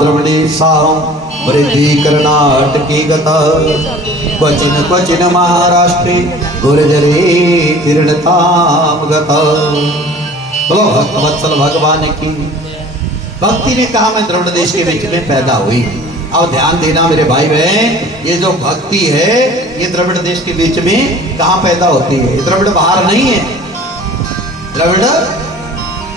द्रविडेशा वृद्धि कर्नाटकी गता क्वचिन क्वचिन महाराष्ट्रे गुर्जरे तीर्णताम गता। बोलो भक्तवत्सल भगवान की। भक्ति ने कहा मैं द्रविड़ देश के बीच में पैदा हुई। अब ध्यान देना मेरे भाई बहन, ये जो भक्ति है ये द्रविड़ देश के बीच में कहाँ पैदा होती है? ये द्रविड़ बाहर नहीं है।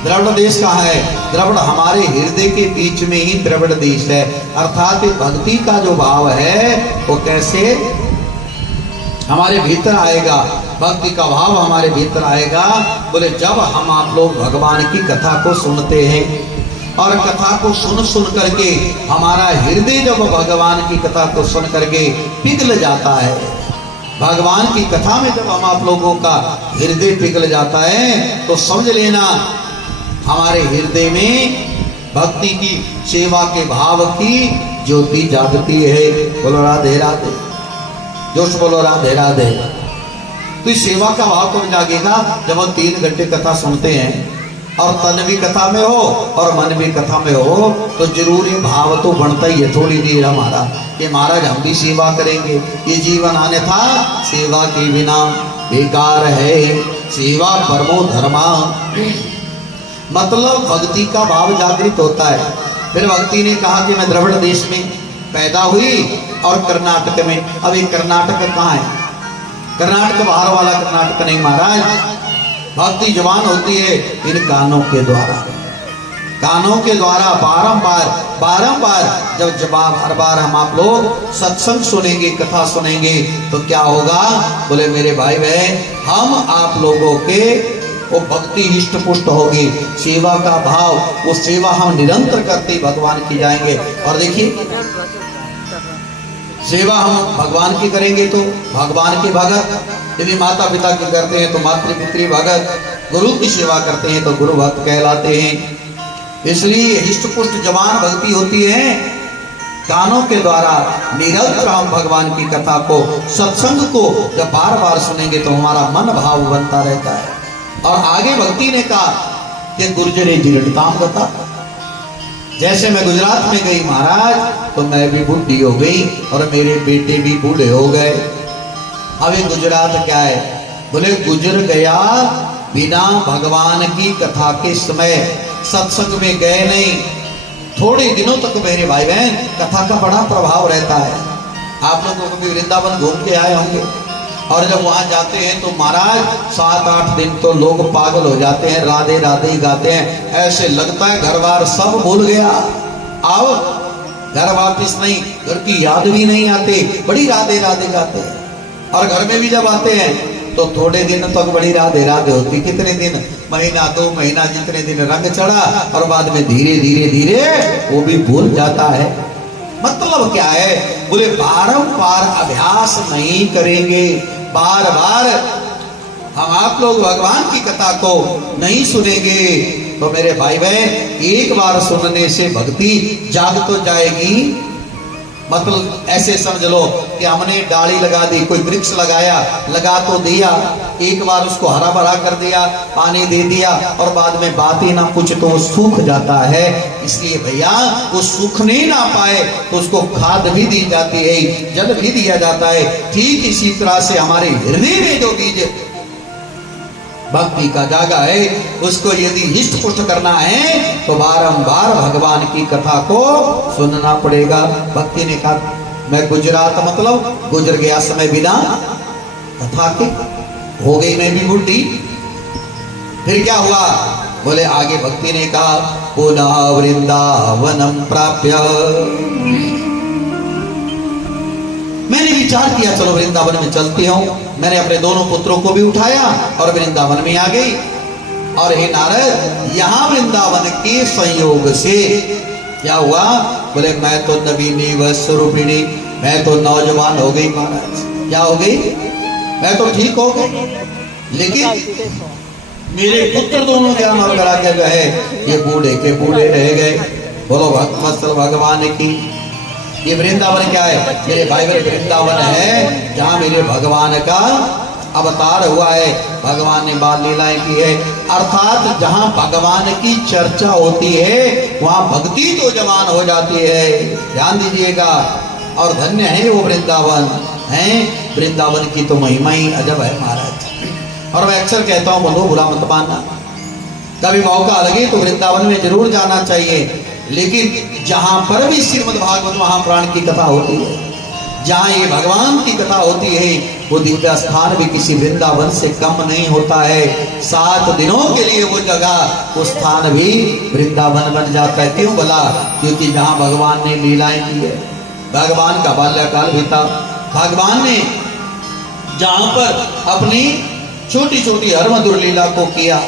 द्रविड़ देश कहाँ है? द्रविड़ हमारे हृदय के बीच में ही द्रविड़ देश है। अर्थात भक्ति का जो भाव है वो कैसे हमारे भीतर आएगा? भक्ति का भाव हमारे भीतर आएगा बोले जब हम आप लोग भगवान की कथा को सुनते हैं, और कथा को सुन करके हमारा हृदय जब भगवान की कथा को सुन करके पिघल जाता है, भगवान की कथा में जब हम आप लोगों का हृदय पिघल जाता है तो समझ लेना हमारे हृदय में भक्ति की सेवा के भाव की ज्योति जागती है। बोलो राधे राधे, जोश बोलो राधे राधे। तो इस सेवा का भाव कब जागेगा? जब हम 3 घंटे कथा सुनते हैं और तन भी कथा में हो और मन भी कथा में हो तो जरूर ये भाव तो बनता ही है थोड़ी देर हमारा कि महाराज हम भी सेवा करेंगे। ये जीवन आने था सेवा के बिना बेकार है, सेवा परमो धर्मा। मतलब भक्ति का भाव जागृत होता है। फिर भक्ति ने कहा कि मैं द्रविड़ देश में पैदा हुई और कर्नाटक में। अब ये कर्नाटक कहाँ है? कर्नाटक बाहर वाला कर्नाटक नहीं महाराज। भक्ति जवान होती है इन कानों के द्वारा, कानों के द्वारा बारंबार जब हर बार हम आप लोग सत्संग सुनेंगे, कथा सुनेंगे तो क्या होगा? बोले मेरे भाई बहन हम आप लोगों के वो भक्ति हिष्ट पुष्ट होगी, सेवा का भाव, वो सेवा हम निरंतर करते भगवान की जाएंगे। और देखिए सेवा हम भगवान की करेंगे तो भगवान के भगत, यदि माता पिता की करते हैं तो मातृपितृ भगत, गुरु की सेवा करते हैं तो गुरु भक्त कहलाते हैं। इसलिए हिष्ट पुष्ट जवान भक्ति होती है कानों के द्वारा। निरंतर हम भगवान की कथा को, सत्संग को जब बार बार सुनेंगे तो हमारा मन भाव बनता रहता है। और आगे भक्ति ने कहा कि गुर्जरे जीर्णताम गता। जैसे मैं गुजरात में गई महाराज तो मैं भी बुढ़ी हो गई और मेरे बेटे भी बूढ़े हो गए। अब ये गुजरात क्या है? बोले गुजर गया बिना भगवान की कथा के समय, सत्संग में गए नहीं। थोड़े दिनों तक मेरे भाई बहन कथा का बड़ा प्रभाव रहता है। आप लोगों को भी वृंदावन घूम के आए होंगे और जब वहां जाते हैं तो महाराज 7-8 दिन तो लोग पागल हो जाते हैं, राधे राधे ही गाते हैं। ऐसे लगता है घर बार सब भूल गया, अब घर वापिस नहीं, घर की याद भी नहीं आती, बड़ी राधे राधे गाते हैं। और घर में भी जब आते हैं तो थोड़े दिन तक बड़ी राधे राधे होती, कितने दिन, महीना 2 महीना, जितने दिन रंग चढ़ा और बाद में धीरे धीरे धीरे वो भी भूल जाता है। मतलब क्या है? बोले बारंबार अभ्यास नहीं करेंगे, बार बार हम आप लोग भगवान की कथा को नहीं सुनेंगे तो मेरे भाई बहन एक बार सुनने से भक्ति जाग तो जाएगी। मतलब ऐसे समझ लो कि हमने डाली लगा दी, कोई वृक्ष लगाया, लगा तो दिया, एक बार उसको हरा भरा कर दिया, पानी दे दिया और बाद में बात ही ना कुछ तो सूख जाता है। इसलिए भैया वो सूखने ना पाए तो उसको खाद भी दी जाती है, जल भी दिया जाता है। ठीक इसी तरह से हमारे हृदय में जो बीज भक्ति का जागा है उसको यदि हिष्ट पुष्ट करना है तो बारंबार भगवान की कथा को सुनना पड़ेगा। भक्ति ने कहा मैं गुजरात मतलब गुजर गया समय बिना कथा के, हो गई मैं भी बुढ़ी। फिर क्या हुआ? बोले आगे भक्ति ने कहा पुनः वृंदावनम प्राप्य। मैंने विचार किया चलो वृंदावन में चलती हूँ। मैंने अपने दोनों पुत्रों को भी उठाया और वृंदावन में आ गई। और हे नारद यहाँ वृंदावन के संयोग से क्या हुआ? बोले मैं तो नवीनी व स्वरूपिणी, मैं तो नौजवान हो गई महाराज। क्या हो गई? मैं तो ठीक हो गई, लेकिन मेरे पुत्र दोनों ज्ञान और करा के जो है ये बूढ़े के बूढ़े रह गए। बोलो भक्तवत्सल भगवान की। ये वृंदावन क्या है मेरे भाई? वृंदावन है जहाँ मेरे भगवान का अवतार हुआ है। भगवान ने बाल लीलाएं की है, अर्थात जहाँ भगवान की चर्चा होती है वहाँ भक्ति तो जवान हो जाती है। ध्यान दीजिएगा। और धन्य है वो वृंदावन है। वृंदावन की तो महिमा ही अजब है महाराज। और मैं अक्सर कहता हूँ बंधु बुरा मत मानना, कभी मौका लगे तो वृंदावन में जरूर जाना चाहिए। लेकिन जहां पर भी श्रीमद् भागवत महापुराण की कथा होती है, जहां ये भगवान की कथा होती है, वो दिव्य स्थान भी किसी वृंदावन से कम नहीं होता है। 7 दिनों के लिए वो जगह, वो स्थान भी वृंदावन बन जाता है। क्यों भला? क्योंकि जहां भगवान ने लीलाएं की है, भगवान का बाल्यकाल बीता, भगवान ने जहां पर अपनी छोटी छोटी हर मधुर लीला को किया,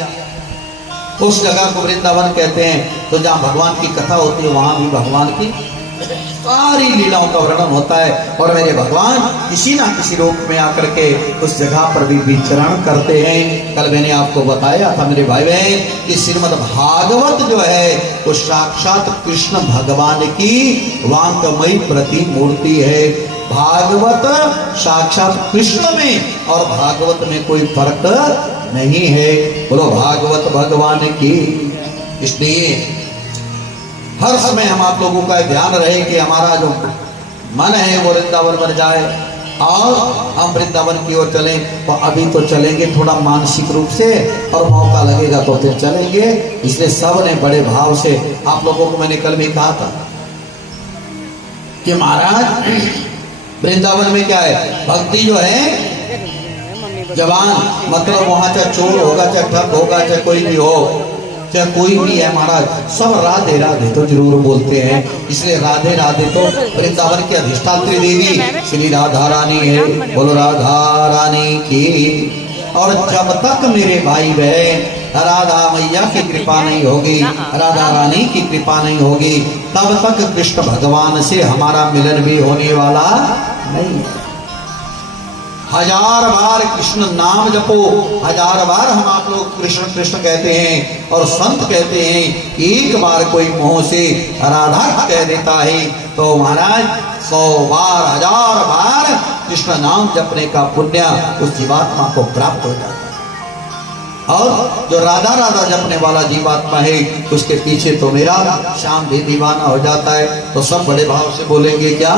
उस जगह को वृंदावन कहते हैं। तो जहाँ भगवान की कथा होती है वहां भी भगवान की सारी लीलाओं का वर्णन होता है। और मेरे भगवान किसी ना किसी रूप में आकर के उस जगह पर भी विचरण करते हैं। कल मैंने आपको बताया था मेरे भाई बहन कि श्रीमद् भागवत जो है वो साक्षात कृष्ण भगवान की वांगमयी प्रतिमूर्ति है। भागवत साक्षात कृष्ण में और भागवत में कोई फर्क नहीं है। बोलो भागवत भगवान की। इसलिए हर समय हम आप लोगों का ध्यान रहे कि हमारा जो मन है वो वृंदावन बन जाए और हम वृंदावन की ओर चलें। तो अभी तो चलेंगे थोड़ा मानसिक रूप से, और मौका लगेगा तो फिर चलेंगे। इसलिए सब ने बड़े भाव से, आप लोगों को मैंने कल भी कहा था कि महाराज वृंदावन में क्या है, भक्ति जो है जवान, मतलब वहां चाहे चोर होगा, चाहे ठग होगा, चाहे कोई भी हो, चाहे कोई भी है महाराज, सब राधे राधे तो जरूर बोलते हैं। इसलिए राधे राधे तो वृंदावन की अधिष्ठात्री देवी श्री राधा रानी है। बोलो राधा रानी की। और जब तक मेरे भाई बहन राधा मैया की कृपा नहीं होगी, राधा रानी की कृपा नहीं होगी, तब तक कृष्ण भगवान से हमारा मिलन भी होने वाला नहीं है। 1000 बार कृष्ण नाम जपो, 1000 बार हम आप लोग कृष्ण कृष्ण कहते हैं। और संत कहते हैं एक बार कोई मुंह से राधा कह देता है तो महाराज 100 बार 1000 बार कृष्ण नाम जपने का पुण्य उस जीवात्मा को प्राप्त हो जाता है। और जो राधा राधा जपने वाला जीवात्मा है उसके पीछे तो मेरा श्याम भी दीवाना हो जाता है। तो सब बड़े भाव से बोलेंगे क्या?